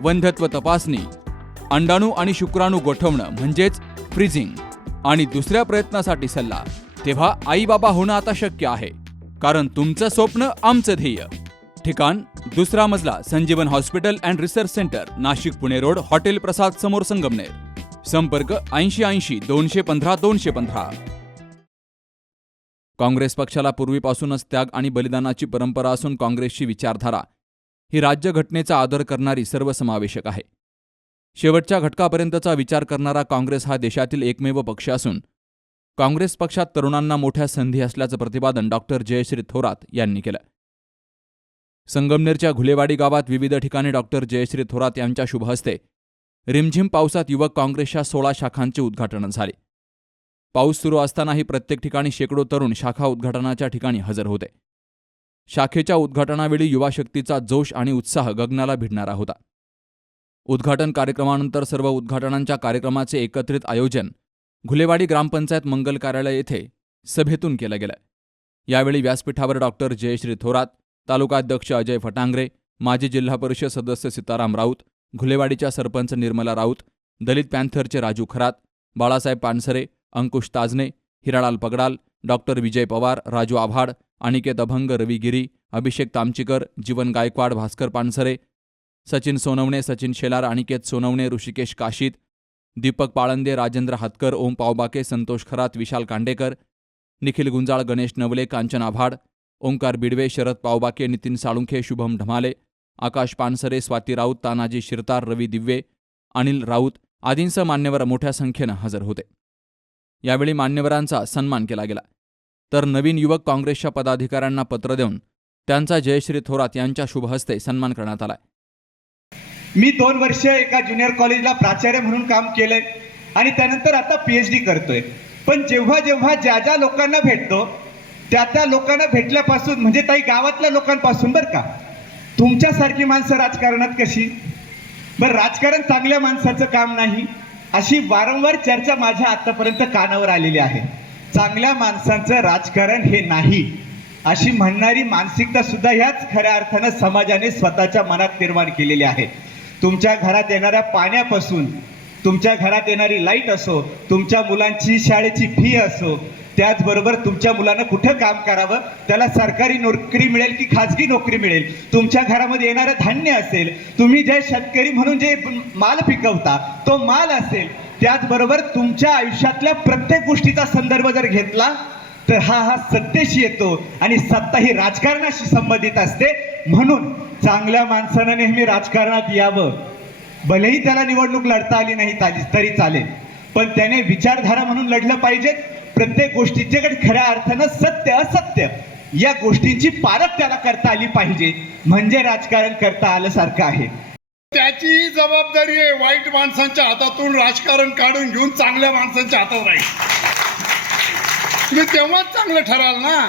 वंध्यत्व तपासणी अंडाणू आणि शुक्राणू गोठवणं म्हणजेच फ्रीजिंग आणि दुसऱ्या प्रयत्नासाठी सल्ला तेव्हा आई बाबा होणं आता शक्य आहे कारण तुमचं स्वप्न आमचं ध्येय. ठिकाण दुसरा मजला Sanjeevan hospital and research centre Nashik Pune road hotel Prasad समोर संगमनेर. संपर्क ऐंशी ऐंशी दोनशे पंधरा दोनशे पंधरा. काँग्रेस पक्षाला पूर्वीपासूनच त्याग आणि बलिदानाची परंपरा असून काँग्रेसची विचारधारा ही राज्यघटनेचा आदर करणारी सर्वसमावेशक आहे. शेवटच्या घटकापर्यंतचा विचार करणारा काँग्रेस हा देशातील एकमेव पक्ष असून काँग्रेस पक्षात तरुणांना मोठ्या संधी असल्याचं प्रतिपादन डॉक्टर जयश्री थोरात यांनी केलं. संगमनेरच्या घुलेवाडी गावात विविध ठिकाणी डॉक्टर जयश्री थोरात यांच्या शुभहस्ते रिमझिम पावसात युवक काँग्रेसच्या सोळा शाखांचे उद्घाटन झाले. पाऊस सुरू असतानाही प्रत्येक ठिकाणी शेकडो तरुण शाखा उद्घाटनाच्या ठिकाणी हजर होते. शाखेच्या उद्घाटनावेळी युवा शक्तीचा जोश आणि उत्साह गगनाला भिडणारा होता. उद्घाटन कार्यक्रमानंतर सर्व उद्घाटनांच्या कार्यक्रमाचे एकत्रित आयोजन घुलेवाडी ग्रामपंचायत मंगल कार्यालय येथे सभेतून केलं गेलं. यावेळी व्यासपीठावर डॉक्टर जयश्री थोरात तालुकाध्यक्ष अजय फटांगरे माजी जिल्हा परिषद सदस्य सीताराम राऊत घुलेवाडीच्या सरपंच निर्मला राऊत दलित पॅन्थरचे राजू खरात बाळासाहेब पानसरे अंकुश ताजने हिरालाल पगडाल डॉक्टर विजय पवार राजू आव्हाड अनिकेत अभंग रवी गिरी अभिषेक तामचीकर जीवन गायकवाड भास्कर पानसरे सचिन सोनवणे सचिन शेलार अनिकेत सोनवणे ऋषिकेश काशीत दीपक पाळंदे राजेंद्र हातकर ओम पावबाके संतोष खरात विशाल कांडेकर निखिल गुंजाळ गणेश नवले कांचन आव्हाड ओंकार बिडवे शरद पावबाके नितीन साळुंखे शुभम ढमाले आकाश पानसरे स्वाती राऊत तानाजी शिरतार रवी दिव्ये अनिल राऊत आदींसह मान्यवर मोठ्या संख्येनं हजर होते. यावेळी मान्यवरांचा सन्मान केला गेला. तर नवीन युवक काँग्रेसच्या पदाधिकाऱ्यांना पत्र देऊन त्यांचा जयश्री थोरात यांच्या शुभहस्ते सन्मान करण्यात आलाय. मी दोन वर्ष एका ज्युनियर कॉलेजला प्राचार्य म्हणून काम केलंय आणि त्यानंतर आता पी एच डी करतोय. पण जेव्हा जेव्हा ज्या ज्या लोकांना भेटतो त्या त्या लोकांना भेटल्यापासून म्हणजे ताई गावातल्या लोकांपासून बरं का? तुमच्यासारखी माणसं राजकारणात कशी? बरं राजकारण चांगल्या माणसाचं काम नाही अशी वारंवार चर्चा माझ्या आतापर्यंत कानावर आलेली आहे. चांगल्या माणसांचं राजकारण हे नाही. अशी म्हणणारी मानसिकता सुद्धा ह्याच खऱ्या अर्थानं समाजाने स्वतःच्या मनात निर्माण केलेली आहे. तुमच्या घरात येणाऱ्या पाण्यापासून तुमच्या घरात येणारी लाइट असो तुमच्या मुलांची शाळेची फी असो त्याचबरोबर तुमच्या मुलानं कुठं काम करावं त्याला सरकारी नोकरी मिळेल की खाजगी नोकरी मिळेल? तुमच्या घरामध्ये येणारं धान्य असेल तुम्ही जे शेतकरी म्हणून जे माल पिकवता तो माल असेल त्याचबरोबर तुमच्या आयुष्यातल्या प्रत्येक गोष्टीचा संदर्भ जर घेतला तर हा हा सत्तेशी येतो आणि सत्ता ही राजकारणाशी संबंधित असते. म्हणून चांगल्या माणसानं नेहमी राजकारणात यावं. भलेही त्याला निवडणूक लढता आली नाही आली तरी चालेल. पण त्याने विचारधारा म्हणून लढलं पाहिजेत. प्रत्येक गोष्टीच्याकडे खऱ्या अर्थानं सत्य असत्य या गोष्टींची पारख त्याला करता आली पाहिजे. म्हणजे राजकारण करता आलं सारखं आहे. त्याची जबाबदारी आहे वाईट माणसांच्या हातातून राजकारण काढून घेऊन चांगल्या माणसांच्या हातात राहील. तुम्ही तेव्हाच चांगलं ठराल ना?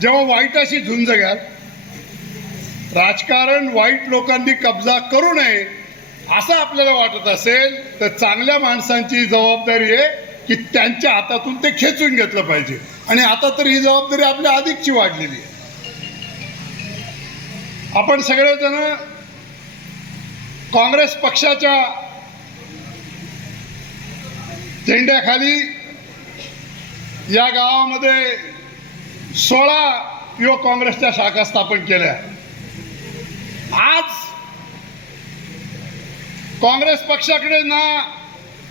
जेव्हा वाईटाशी झुंज घ्याल. राजकारण वाईट लोकांनी कब्जा करू नये असं आपल्याला वाटत असेल तर चांगल्या माणसांची जबाबदारी आहे की त्यांच्या हातातून ते खेचून घेतलं पाहिजे. आणि आता तर ही जबाबदारी आपल्या अधिकची वाढलेली आहे. आपण सगळेजण काँग्रेस पक्षाच्या झेंड्याखाली या गावामध्ये सोळा युवक काँग्रेसच्या शाखा स्थापन केल्या. आज काँग्रेस पक्षाकडे ना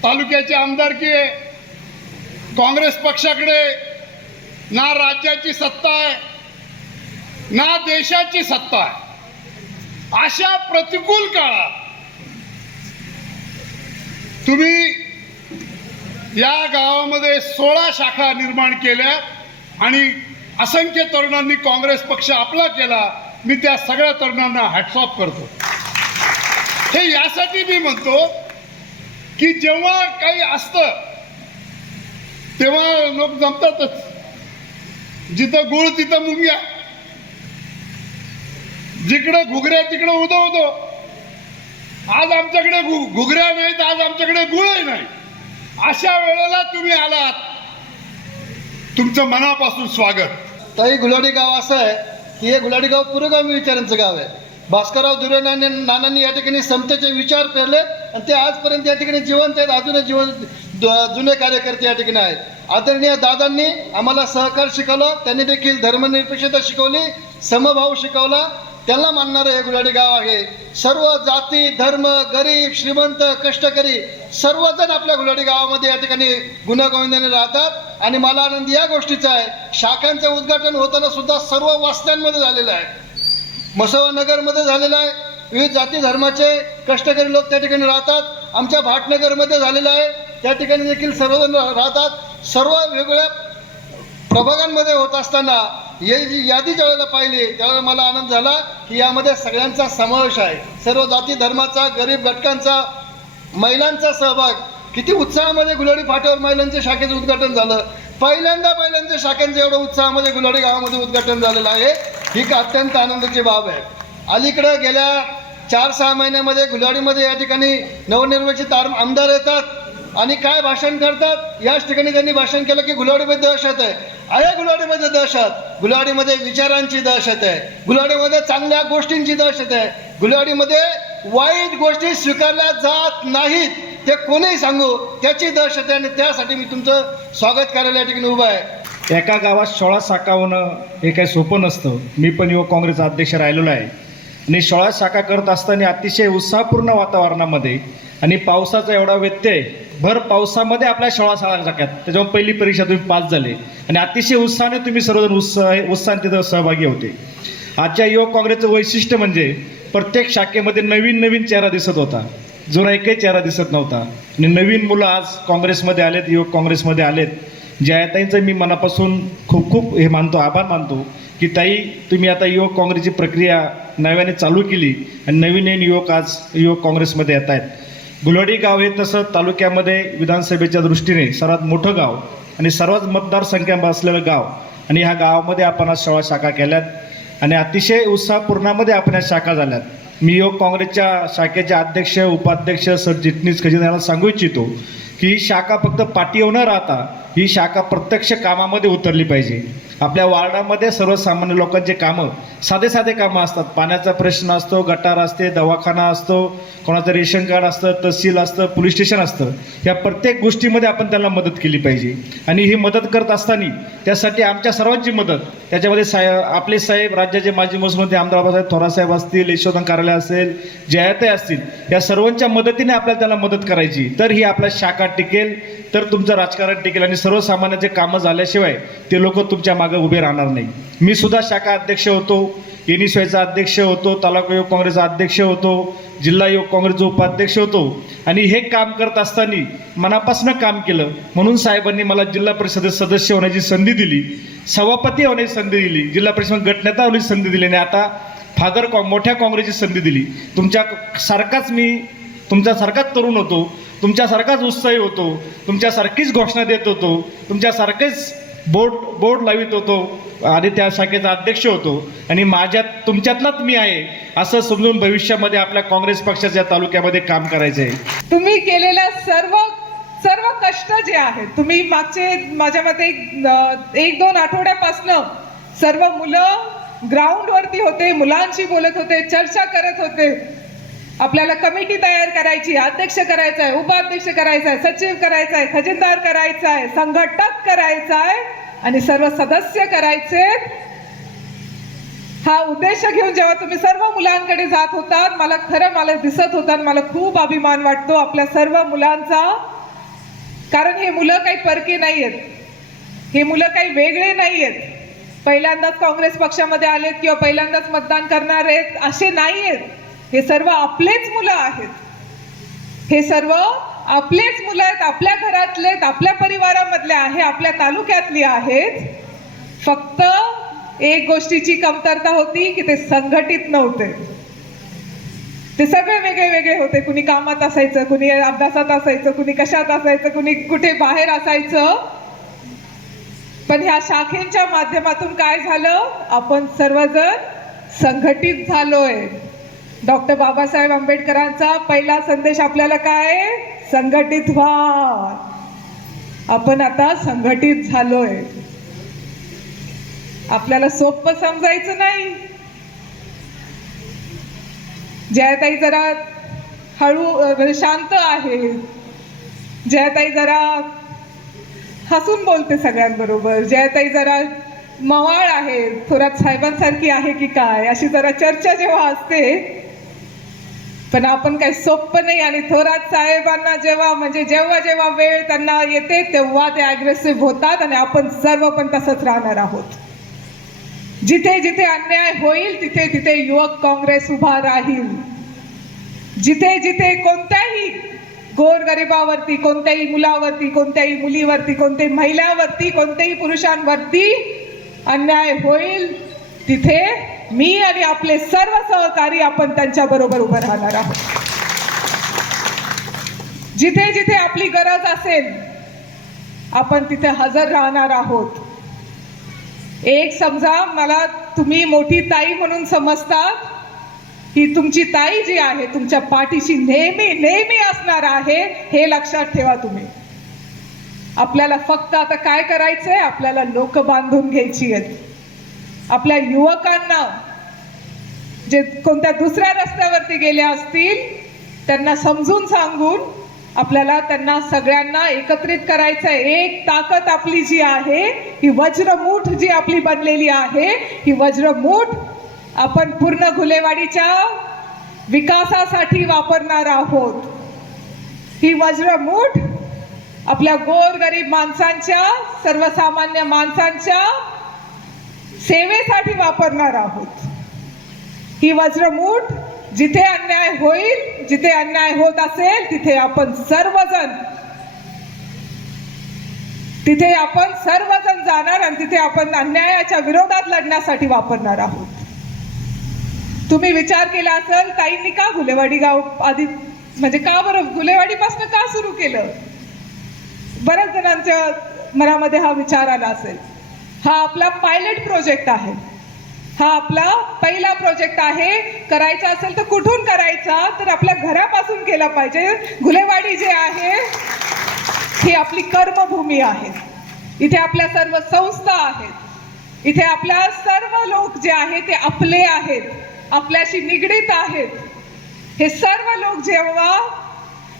तालुक्याची आमदारकी आहे काँग्रेस पक्षाकडे ना राज्याची सत्ता आहे ना देशाची सत्ता आहे अशा प्रतिकूल काळात तुम्ही या गावामध्ये सोळा शाखा निर्माण केल्या आणि असंख्य तरुणांनी काँग्रेस पक्ष आपला केला मी त्या सगळ्या तरुणांना हॅटसॉप करतो. हे यासाठी मी म्हणतो की जेव्हा काही असतं तेव्हा लोक जमतातच. जिथं गुळ तिथं मुंग्या. जिकडं घुगऱ्या तिकडं उदो उदो. आज आमच्याकडे घु- घुगऱ्या नाहीत आज आमच्याकडे गुळही नाही. अशा वेळेला तुम्ही आलात. तुमचं मनापासून स्वागत. ताई गुलाडी गाव असं आहे की हे गुलाडी गाव पुरोगामी विचारांचं गाव आहे. भास्करराव दुरे नानांनी या ठिकाणी समतेचे विचार पेरले आणि ते आजपर्यंत या ठिकाणी जिवंत आहेत. अजूनही जीवन जुने कार्यकर्ते या ठिकाणी आहेत. आदरणीय दादांनी आम्हाला सहकार शिकवलं. त्यांनी देखील धर्मनिरपेक्षता शिकवली समभाव शिकवला. त्यांना मानणारं हे गुलाडी गाव आहे. सर्व जाती धर्म गरीब श्रीमंत कष्टकरी सर्वजण आपल्या गुलाडी गावामध्ये या ठिकाणी गुन्हागोविंदाने राहतात. आणि मला आनंद या गोष्टीचा आहे. शाखांचं उद्घाटन होताना सुद्धा सर्व वास्त्यांमध्ये झालेलं आहे. मसवा नगरमध्ये झालेलं आहे. विविध जाती धर्माचे कष्टकरी लोक त्या ठिकाणी राहतात. आमच्या भाटनगरमध्ये झालेलं आहे. त्या ठिकाणी देखील सर्वजण राहतात. सर्व वेगवेगळ्या प्रभागांमध्ये होत असताना हे जी यादी ज्यावेळेला पाहिली त्यावेळेला मला आनंद झाला की यामध्ये सगळ्यांचा समावेश आहे. सर्व जाती धर्माचा गरीब घटकांचा महिलांचा सहभाग. किती उत्साहामध्ये गुलाडी फाट्यावर महिलांच्या शाखेचं उद्घाटन झालं. पहिल्यांदा महिलांच्या शाखेचं एवढं उत्साहामध्ये गुलाडी गावामध्ये उद्घाटन झालेलं आहे. ही एक अत्यंत आनंदाची बाब आहे. अलीकडे गेल्या चार सहा महिन्यामध्ये गुलाडीमध्ये या ठिकाणी नवनिर्वाचित आमदार येतात आणि काय भाषण करतात? याच ठिकाणी त्यांनी भाषण केलं की गुलाडीमध्ये दहशत आहे. अरे गुलाडीमध्ये दहशत! गुलाडीमध्ये विचारांची दहशत आहे. गुलाडीमध्ये चांगल्या गोष्टींची दहशत आहे. गुलाडीमध्ये वाईट गोष्टी स्वीकारल्या जात नाहीत. ते कोणीही सांगू त्याची दहशत आहे आणि त्यासाठी मी तुमचं स्वागत करायला या ठिकाणी उभं आहे. एका गावात सोळा साकावणं होणं हे काही सोपं नसतं. मी पण युवक काँग्रेसचा अध्यक्ष राहिलेलो आहे. आणि सोळा शाखा करत असताना अतिशय उत्साहपूर्ण वातावरणामध्ये आणि पावसाचा एवढा व्यत्यय भर पावसामध्ये आपल्या शाळा शाळा शाखात त्याच्यामुळे पहिली परीक्षा तुम्ही पास झाले. आणि अतिशय उत्साहाने तुम्ही सर्वजण उत्साह उत्साहाने तिथं सहभागी होते. आजच्या युवक काँग्रेसचं वैशिष्ट्य म्हणजे प्रत्येक शाखेमध्ये नवीन नवीन चेहरा दिसत होता. जुना एकही चेहरा दिसत नव्हता. आणि नवीन मुलं आज काँग्रेसमध्ये आलेत युवक काँग्रेसमध्ये आलेत. जयाताईंचं मी मनापासून खूप खूप हे मानतो आभार मानतो की ताई तुम्ही आता युवक काँग्रेसची प्रक्रिया नव्याने चालू केली. आणि नवीन नवीन युवक आज युवक काँग्रेसमध्ये येत आहेत गुलवाडी गाव हे तसं तालुक्यामध्ये विधानसभेच्या दृष्टीने सर्वात मोठं गाव आणि सर्वात मतदारसंख्या असलेलं गाव. आणि ह्या गावामध्ये आपण आज सोळा शाखा केल्यात. आणि अतिशय उत्साहपूर्णामध्ये आपण या शाखा झाल्यात. मी योग काँग्रेसच्या शाखेचे अध्यक्ष उपाध्यक्ष सरचिटणीस खजिना याला सांगू इच्छितो ही शाखा फक्त पाठीवर न राहता ही शाखा प्रत्यक्ष कामामध्ये उतरली पाहिजे. आपल्या वार्डामध्ये सर्वसामान्य लोकांचे कामं साधे साधे कामं असतात. पाण्याचा प्रश्न असतो गटार असते दवाखाना असतो कोणाचं रेशन कार्ड असतं तहसील असतं पोलीस स्टेशन असतं. या प्रत्येक गोष्टीमध्ये आपण त्यांना मदत केली पाहिजे. आणि ही मदत करत असताना त्यासाठी आमच्या सर्वांची मदत. त्याच्यामध्ये साहेब आपले साहेब राज्याचे माजी मुख्यमंत्री आमदार बाबासाहेब थोरासाहेब असतील यशोधन कार्यालय असेल जयाताई असतील या सर्वांच्या मदतीने आपल्याला त्याला मदत करायची. तर ही आपल्या शाखा टिकेल तर तुमचं राजकारण टिकेल आणि सर्वसामान्याचे कामं झाल्याशिवाय ते लोक तुमच्या मागे उभे राहणार नाही. मी सुद्धा शाखा अध्यक्ष होतो एनिसवायचा अध्यक्ष होतो तालुका युवक काँग्रेसचा अध्यक्ष होतो जिल्हा युवक काँग्रेसचा उपाध्यक्ष होतो आणि हे काम करत असताना मनापासून काम केलं. म्हणून साहेबांनी मला जिल्हा परिषदेत सदस्य होण्याची संधी दिली सभापती होण्याची संधी दिली जिल्हा परिषद गटनेता होण्याची संधी दिली आणि आता फादर कॉ मोठ्या काँग्रेसची संधी दिली. तुमच्या सारखाच मी तुमच्यासारखाच तरुण होतो. तुमच्यासारखाच उत्साही होतो. तुमच्यासारखीच घोषणा देत होतो. तुमच्यासारखेच बोर्ड बोर्ड लावित होतो. आणि त्या शाखेचा अध्यक्ष होतो. आणि माझ्यात तुमच्यातलाच मी आहे असं समजून भविष्यामध्ये आपल्या काँग्रेस पक्षाच्या तालुक्यामध्ये काम करायचं आहे तुम्ही केलेल्या सर्व सर्व कष्ट जे आहेत तुम्ही मागचे माझ्या मते एक एक दोन आठवड्यापासनं सर्व मुलं ग्राउंडवरती होते मुलांशी बोलत होते चर्चा करत होते. आपल्याला कमिटी तयार करायची अध्यक्ष करायचा आहे उपाध्यक्ष करायचा आहे सचिव करायचा आहे खजिनदार करायचा आहे संघटक करायचा आहे आणि सर्व सदस्य करायचे. हा उद्देश घेऊन जेव्हा तुम्ही सर्व मुलांकडे जात होतात मला खरं मला दिसत होतात आणि मला खूप अभिमान वाटतो आपल्या सर्व मुलांचा. कारण हे मुलं काही परके नाही आहेत हे मुलं काही वेगळे नाही आहेत पहिल्यांदाच काँग्रेस पक्षामध्ये आलेत किंवा पहिल्यांदाच मतदान करणार आहेत असे नाही आहेत हे सर्व आपलेच मुलं आहेत. हे सर्व आपलेच मुलं आहेत आपल्या घरातले आहेत, आपल्या परिवारामधले आहे आपल्या तालुक्यातली आहेत. फक्त एक गोष्टीची कमतरता होती की ते संघटित नव्हते. ते सगळे वेगळे वेगळे होते. कुणी कामात असायचं कुणी अभ्यासात असायचं कुणी कशात असायचं कुणी कुठे बाहेर असायचं. पण ह्या शाखेच्या माध्यमातून काय झालं? आपण सर्वजण संघटित झालोय. डॉक्टर बाबासाहेब आंबेडकरांचा पहिला संदेश आपल्याला काय? संघटित व्हा. आपण आता संघटित झालोय. आपल्याला सोपं समजायचं नाही. जयाताई जरा हळू म्हणजे शांत आहे. जयाताई जरा हसून बोलते सगळ्यांबरोबर. जयाताई जरा मवाळ आहे. थोरात साहेबांसारखी आहे की काय? अशी जरा चर्चा जेव्हा असते पण आपण काही सोपं नाही आणि थोरात साहेबांना जेव्हा म्हणजे जेव्हा जेव्हा वेळ त्यांना येते तेव्हा ते अग्रेसिव्ह होतात आणि आपण सर्व पण तसंच राहणार आहोत. जिथे जिथे अन्याय होईल तिथे तिथे युवक काँग्रेस उभा राहील. जिथे जिथे कोणत्याही गोरगरिबावरती कोणत्याही मुलावरती कोणत्याही मुलीवरती कोणत्याही महिलावरती कोणत्याही पुरुषांवरती अन्याय होईल तिथे मी आणि आपले सर्व सहकारी आपण त्यांच्या बरोबर उभं राहणार आहोत. जिथे जिथे आपली गरज असेल आपण तिथे हजर राहणार आहोत. एक समजा मला तुम्ही मोठी ताई म्हणून समजतात ही तुमची ताई जी आहे तुमच्या पाठीशी नेहमी नेहमी असणार आहे हे लक्षात ठेवा तुम्ही. आपल्याला फक्त आता काय करायचंय? आपल्याला लोक बांधून घ्यायची आहेत. आपल्या युवकांना जे कोणत्या दुसऱ्या रस्त्यावरती गेले असतील त्यांना समजून सांगून आपल्याला त्यांना सगळ्यांना एकत्रित करायचं एक ताकद आपली जी आहे ही वज्रमूठ जी आपली बनलेली आहे ही वज्रमूठ आपण पूर्ण घुलेवाडीच्या विकासासाठी वापरणार आहोत. ही वज्रमूठ आपल्या गोरगरीब माणसांच्या सर्वसामान्य माणसांच्या सेवेसाठी वापरणार आहोत. ही वज्रमूठ जिथे अन्याय होईल जिथे अन्याय होत असेल तिथे आपण सर्वजण तिथे आपण सर्वजण जाणार आणि तिथे आपण अन्यायाच्या विरोधात लढण्यासाठी वापरणार आहोत. तुम्ही विचार केला असेल ताईंनी का गुलेवाडी गाव आधी म्हणजे का बरं गुलेवाडीपासून का सुरू केलं? बऱ्याच जणांच्या मनामध्ये हा विचार आला असेल. हा आपला पायलट प्रोजेक्ट आहे. हा आपला पहिला प्रोजेक्ट आहे. करायचा असेल तर कुठून करायचा? तर आपल्या घरापासून केला पाहिजे. गुलेवाडी जे आहे ही आपली कर्मभूमी आहे. इथे आपल्या सर्व संस्था आहेत. इथे आपल्या सर्व लोक जे आहेत ते आपले आहेत. आपल्याशी निगडीत आहेत. हे सर्व लोक जेव्हा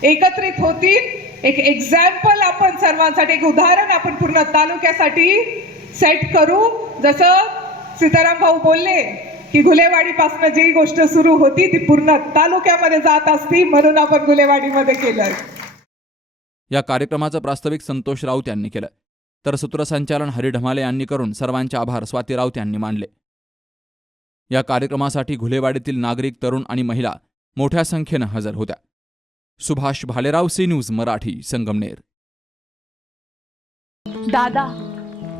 एकत्रित होतील एक एक्झाम्पल आपण सर्वांसाठी एक उदाहरण आपण पूर्ण तालुक्यासाठी सेट करू. जसं सीताराम भाऊ बोलले की गुलेवाडीपासून जी गोष्ट सुरू होती ती पूर्ण तालुक्यामध्ये जात असती म्हणून आपण गुलेवाडीमध्ये केलं या कार्यक्रमाचं प्रास्ताविक संतोष राऊत यांनी केलं. तर सूत्रसंचालन हरी ढमाले यांनी करून सर्वांचे आभार स्वाती राऊत यांनी मानले. या कार्यक्रमासाठी घुलेवाडीतील नागरिक तरुण आणि महिला मोठ्या संख्येनं हजर होत्या. Subhash Bhalerao C news Marathi Sangamner. दादा